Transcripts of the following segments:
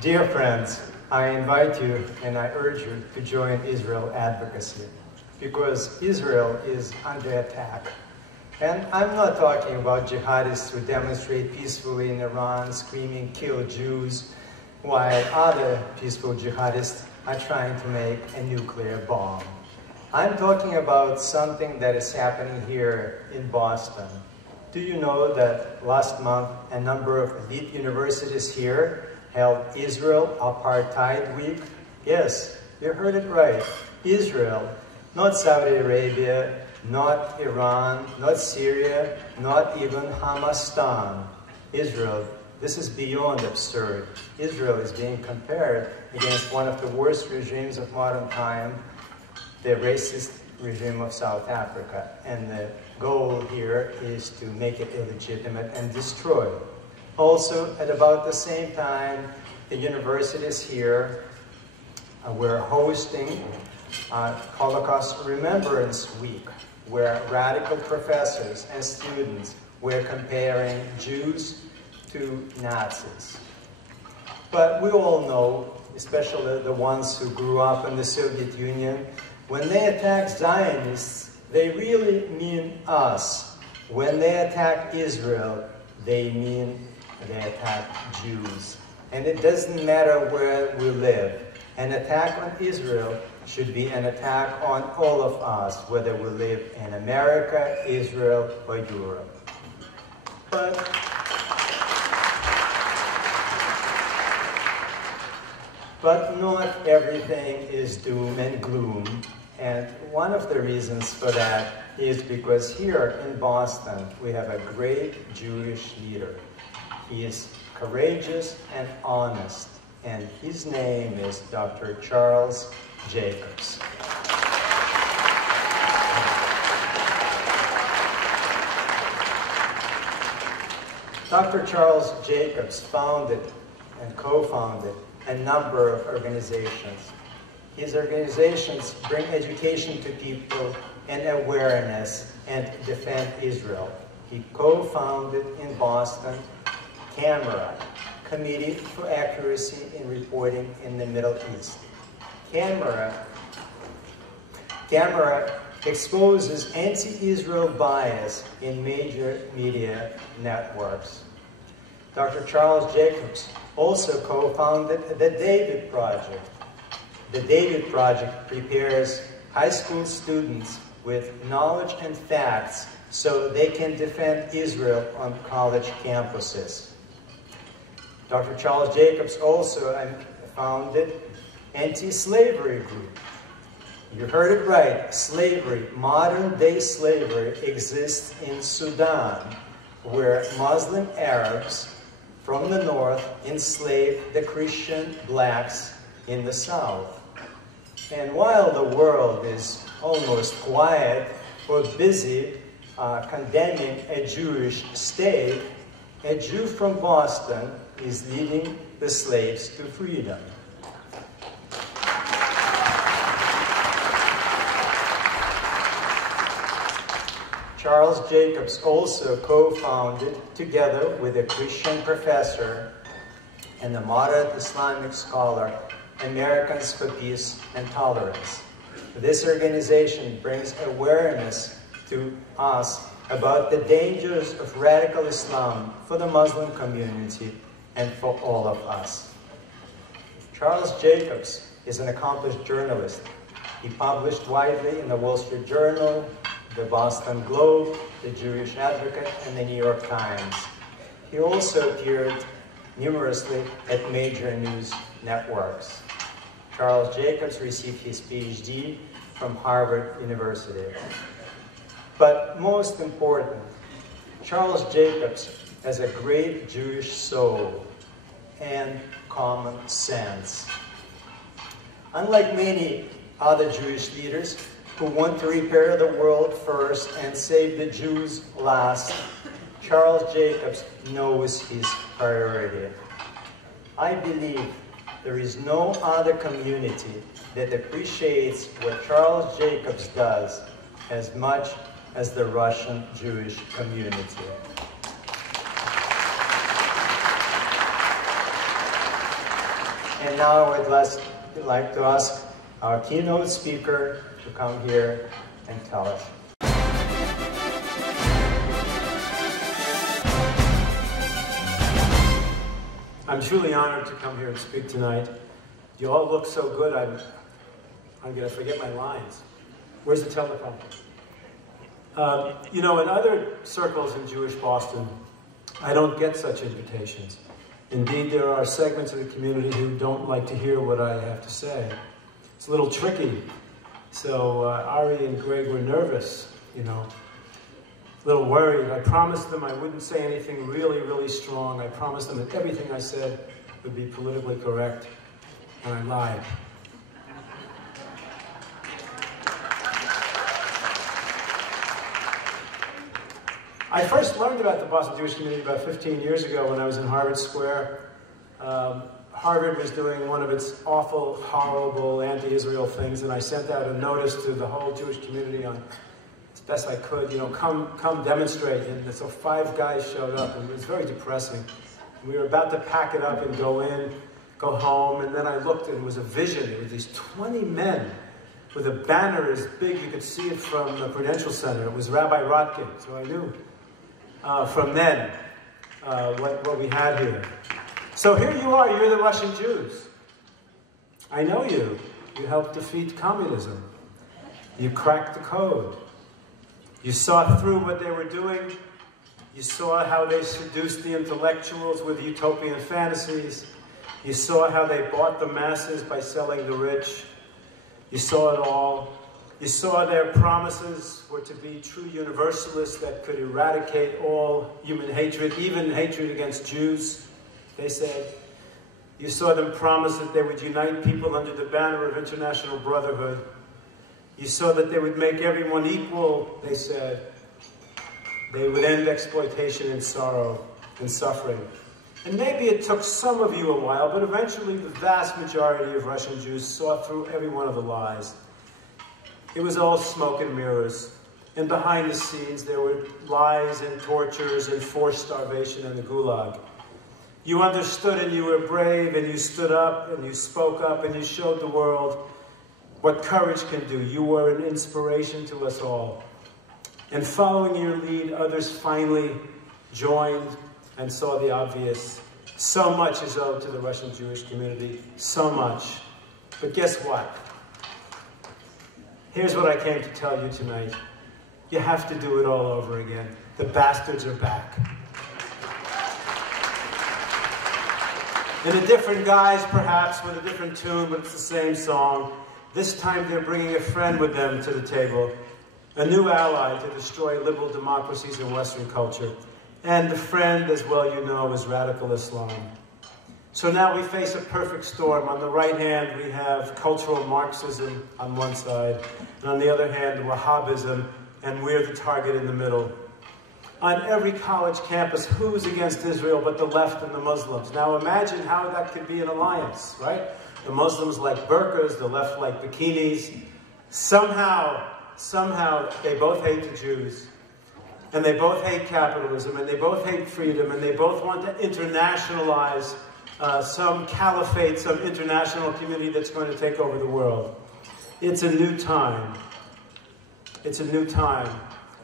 Dear friends, I invite you and I urge you to join Israel Advocacy, because Israel is under attack. And I'm not talking about jihadists who demonstrate peacefully in Iran, screaming, "Kill Jews," while other peaceful jihadists are trying to make a nuclear bomb. I'm talking about something that is happening here in Boston. Do you know that last month a number of elite universities here held Israel Apartheid Week? Yes, you heard it right. Israel, not Saudi Arabia, not Iran, not Syria, not even Hamastan. Israel. This is beyond absurd. Israel is being compared against one of the worst regimes of modern time, the racist regime of South Africa. And the goal here is to make it illegitimate and destroy it. Also, at about the same time, the universities here were hosting Holocaust Remembrance Week, where radical professors and students were comparing Jews to Nazis. But we all know, especially the ones who grew up in the Soviet Union, when they attack Zionists, they really mean us. When they attack Israel, they mean they attack Jews. And it doesn't matter where we live. An attack on Israel should be an attack on all of us, whether we live in America, Israel, or Europe. But not everything is doom and gloom. And one of the reasons for that is because here in Boston, we have a great Jewish leader. He is courageous and honest, and his name is Dr. Charles Jacobs. Dr. Charles Jacobs founded and co-founded a number of organizations. His organizations bring education to people and awareness and defend Israel. He co-founded in Boston CAMERA, Committee for Accuracy in Reporting in the Middle East. CAMERA exposes anti-Israel bias in major media networks. Dr. Charles Jacobs also co-founded the David Project. The David Project prepares high school students with knowledge and facts so they can defend Israel on college campuses. Dr. Charles Jacobs also founded Anti-Slavery Group. You heard it right, slavery, modern-day slavery exists in Sudan, where Muslim Arabs from the north enslaved the Christian blacks in the south. And while the world is almost quiet or busy condemning a Jewish state, a Jew from Boston is leading the slaves to freedom. Charles Jacobs also co-founded, together with a Christian professor and a moderate Islamic scholar, Americans for Peace and Tolerance. This organization brings awareness to us about the dangers of radical Islam for the Muslim community and for all of us. Charles Jacobs is an accomplished journalist. He published widely in the Wall Street Journal, the Boston Globe, the Jewish Advocate, and the New York Times. He also appeared numerously at major news networks. Charles Jacobs received his PhD from Harvard University. But most important, Charles Jacobs has a great Jewish soul and common sense. Unlike many other Jewish leaders who want to repair the world first and save the Jews last, Charles Jacobs knows his priority. I believe there is no other community that appreciates what Charles Jacobs does as much as the Russian Jewish community. And now I would like to ask our keynote speaker to come here and tell us. I'm truly honored to come here and speak tonight. You all look so good, I'm going to forget my lines. Where's the telephone? You know, in other circles in Jewish Boston, I don't get such invitations. Indeed, there are segments of the community who don't like to hear what I have to say. It's a little tricky. So Ari and Greg were nervous, you know, a little worried. I promised them I wouldn't say anything really, really strong. I promised them that everything I said would be politically correct, and I lied. I first learned about the Boston Jewish community about 15 years ago when I was in Harvard Square. Harvard was doing one of its awful, horrible, anti-Israel things, and I sent out a notice to the whole Jewish community on, as best I could, you know, come demonstrate. And so 5 guys showed up, and it was very depressing. We were about to pack it up and go home, and then I looked, and it was a vision. There were these 20 men with a banner as big, you could see it from the Prudential Center. It was Rabbi Rotkin, so I knew from then what we had here. So here you are, you're the Russian Jews. I know you. You helped defeat communism. You cracked the code. You saw through what they were doing. You saw how they seduced the intellectuals with utopian fantasies. You saw how they bought the masses by selling the rich. You saw it all. You saw their promises were to be true universalists that could eradicate all human hatred, even hatred against Jews, they said. You saw them promise that they would unite people under the banner of international brotherhood. You saw that they would make everyone equal, they said. They would end exploitation and sorrow and suffering. And maybe it took some of you a while, but eventually the vast majority of Russian Jews saw through every one of the lies. It was all smoke and mirrors. And behind the scenes, there were lies and tortures and forced starvation and the gulag. You understood and you were brave and you stood up and you spoke up and you showed the world what courage can do. You were an inspiration to us all. And following your lead, others finally joined and saw the obvious. So much is owed to the Russian Jewish community. So much. But guess what? Here's what I came to tell you tonight. You have to do it all over again. The bastards are back. In a different guise, perhaps, with a different tune, but it's the same song. This time they're bringing a friend with them to the table. A new ally to destroy liberal democracies in Western culture. And the friend, as well you know, is radical Islam. So now we face a perfect storm. On the right hand, we have cultural Marxism on one side, and on the other hand, Wahhabism, and we're the target in the middle. On every college campus, who's against Israel but the left and the Muslims? Now imagine how that could be an alliance, right? The Muslims like burqas, the left like bikinis. Somehow, they both hate the Jews. And they both hate capitalism, and they both hate freedom, and they both want to internationalize some caliphate, some international community that's going to take over the world. It's a new time. It's a new time.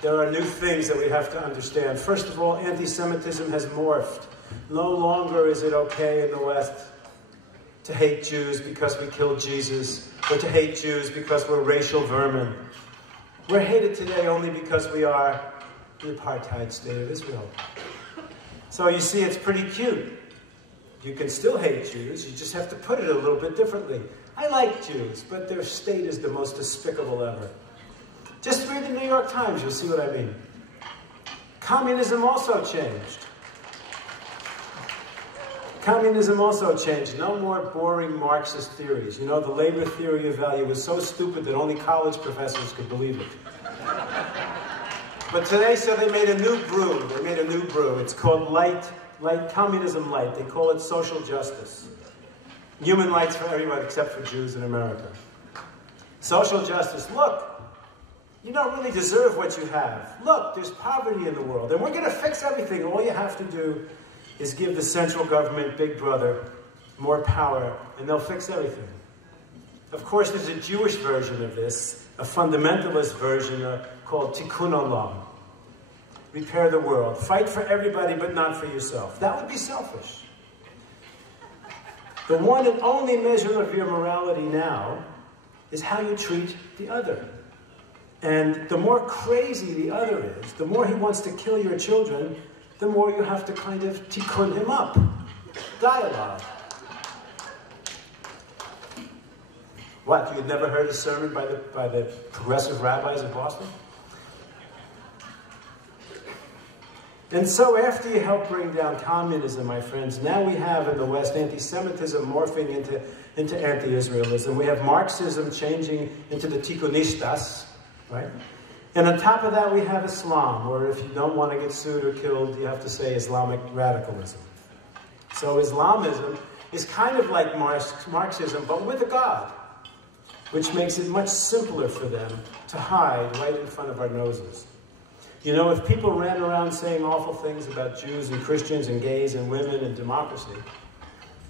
There are new things that we have to understand. First of all, anti-Semitism has morphed. No longer is it okay in the West to hate Jews because we killed Jesus, or to hate Jews because we're racial vermin. We're hated today only because we are the apartheid state of Israel. So you see, it's pretty cute. You can still hate Jews, you just have to put it a little bit differently. I like Jews, but their state is the most despicable ever. Just read the New York Times, you'll see what I mean. Communism also changed. Communism also changed. No more boring Marxist theories. You know, the labor theory of value was so stupid that only college professors could believe it. But today, so they made a new brew. They made a new brew. It's called communism light. They call it social justice. Human rights for everyone except for Jews in America. Social justice. Look, you don't really deserve what you have. Look, there's poverty in the world, and we're going to fix everything. All you have to do is give the central government, Big Brother, more power, and they'll fix everything. Of course, there's a Jewish version of this, a fundamentalist version called Tikkun Olam. Repair the world. Fight for everybody, but not for yourself. That would be selfish. The one and only measure of your morality now is how you treat the other. And the more crazy the other is, the more he wants to kill your children, the more you have to kind of tikkun him up. Dialogue. What, you had never heard a sermon by the progressive rabbis of Boston? And so after you help bring down communism, my friends, now we have in the West anti-Semitism morphing into anti-Israelism. We have Marxism changing into the tikkunistas, right? And on top of that, we have Islam, where if you don't want to get sued or killed, you have to say Islamic radicalism. So Islamism is kind of like Marxism, but with a God, which makes it much simpler for them to hide right in front of our noses. You know, if people ran around saying awful things about Jews and Christians and gays and women and democracy,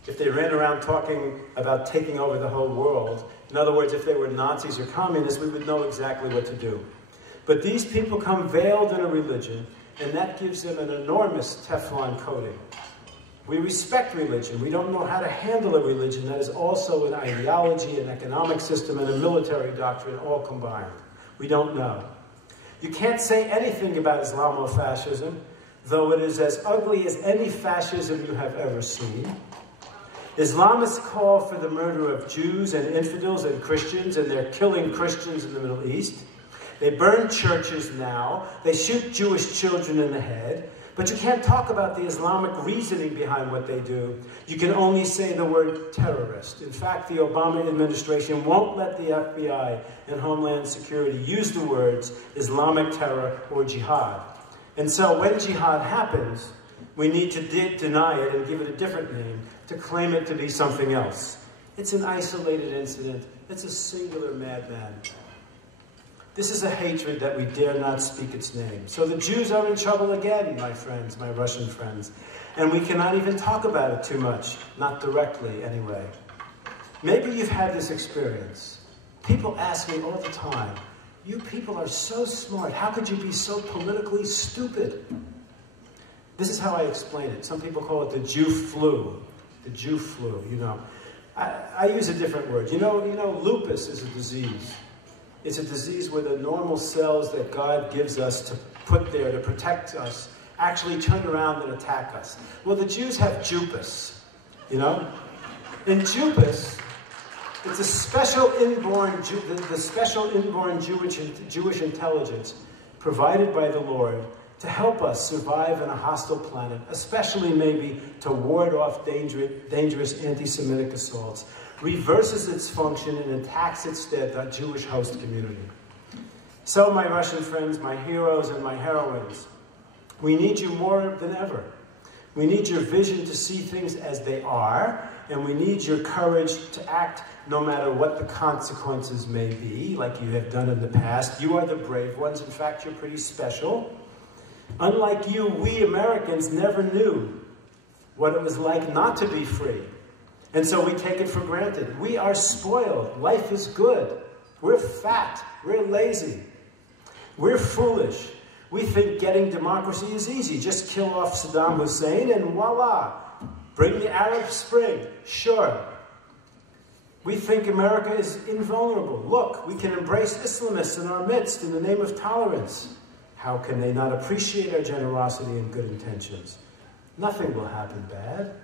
if they ran around talking about taking over the whole world, in other words, if they were Nazis or communists, we would know exactly what to do. But these people come veiled in a religion, and that gives them an enormous Teflon coating. We respect religion. We don't know how to handle a religion that is also an ideology, an economic system, and a military doctrine all combined. We don't know. You can't say anything about Islamofascism, though it is as ugly as any fascism you have ever seen. Islamists call for the murder of Jews and infidels and Christians, and they're killing Christians in the Middle East. They burn churches now. They shoot Jewish children in the head. But you can't talk about the Islamic reasoning behind what they do. You can only say the word terrorist. In fact, the Obama administration won't let the FBI and Homeland Security use the words Islamic terror or jihad. And so when jihad happens, we need to deny it and give it a different name, to claim it to be something else. It's an isolated incident. It's a singular madman. This is a hatred that we dare not speak its name. So the Jews are in trouble again, my friends, my Russian friends. And we cannot even talk about it too much, not directly anyway. Maybe you've had this experience. People ask me all the time, you people are so smart, how could you be so politically stupid? This is how I explain it. Some people call it the Jew flu. The Jew flu, you know. I use a different word. You know, lupus is a disease. It's a disease where the normal cells that God gives us to put there to protect us actually turn around and attack us. Well, the Jews have Jupus, you know? In Jupus, it's a special inborn, the special inborn Jewish intelligence provided by the Lord to help us survive in a hostile planet, especially maybe to ward off dangerous anti-Semitic assaults, reverses its function and attacks instead the Jewish host community. So, my Russian friends, my heroes and my heroines, we need you more than ever. We need your vision to see things as they are, and we need your courage to act no matter what the consequences may be, like you have done in the past. You are the brave ones. In fact, you're pretty special. Unlike you, we Americans never knew what it was like not to be free. And so we take it for granted. We are spoiled. Life is good. We're fat. We're lazy. We're foolish. We think getting democracy is easy. Just kill off Saddam Hussein and voila. Bring the Arab Spring. Sure. We think America is invulnerable. Look, we can embrace Islamists in our midst in the name of tolerance. How can they not appreciate our generosity and good intentions? Nothing will happen bad.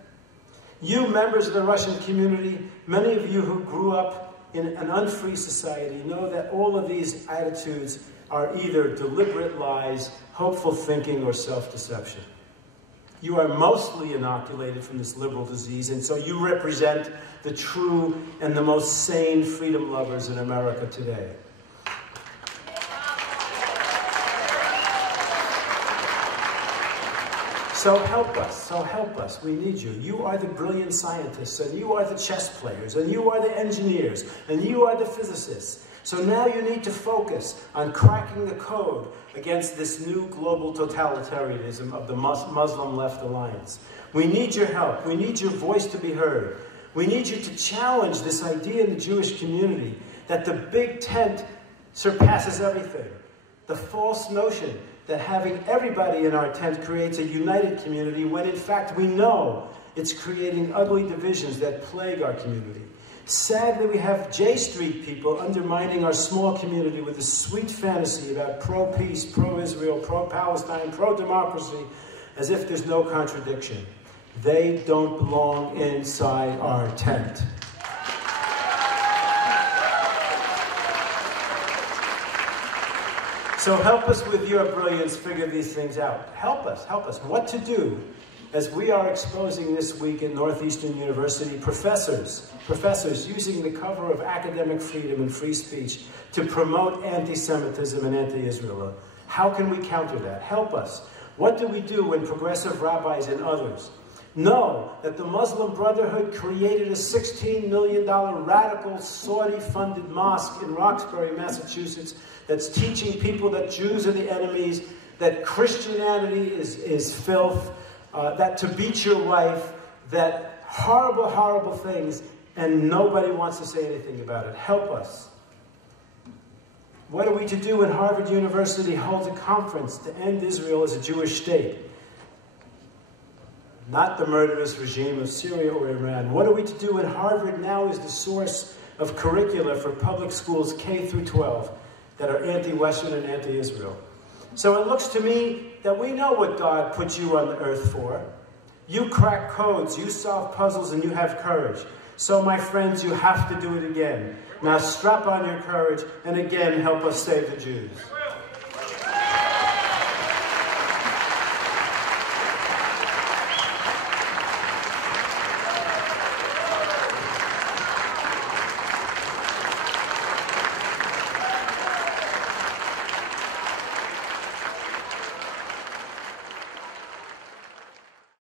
You members of the Russian community, many of you who grew up in an unfree society, know that all of these attitudes are either deliberate lies, hopeful thinking, or self-deception. You are mostly inoculated from this liberal disease, and so you represent the true and the most sane freedom lovers in America today. So help us, we need you. You are the brilliant scientists, and you are the chess players, and you are the engineers, and you are the physicists. So now you need to focus on cracking the code against this new global totalitarianism of the Muslim Left Alliance. We need your help. We need your voice to be heard. We need you to challenge this idea in the Jewish community that the big tent surpasses everything. The false notion that having everybody in our tent creates a united community, when in fact we know it's creating ugly divisions that plague our community. Sadly, we have J Street people undermining our small community with a sweet fantasy about pro-peace, pro-Israel, pro-Palestine, pro-democracy, as if there's no contradiction. They don't belong inside our tent. So help us with your brilliance figure these things out. Help us what to do as we are exposing this week at Northeastern University professors using the cover of academic freedom and free speech to promote anti-Semitism and anti-Israel. How can we counter that? Help us. What do we do when progressive rabbis and others know that the Muslim Brotherhood created a $16 million radical Saudi-funded mosque in Roxbury, Massachusetts, that's teaching people that Jews are the enemies, that Christianity is filth, that to beat your wife, that horrible, horrible things, and nobody wants to say anything about it. Help us. What are we to do when Harvard University holds a conference to end Israel as a Jewish state? Not the murderous regime of Syria or Iran. What are we to do when Harvard now is the source of curricula for public schools K through 12 that are anti-Western and anti-Israel? So it looks to me that we know what God put you on the earth for. You crack codes, you solve puzzles, and you have courage. So, my friends, you have to do it again. Now strap on your courage and again help us save the Jews.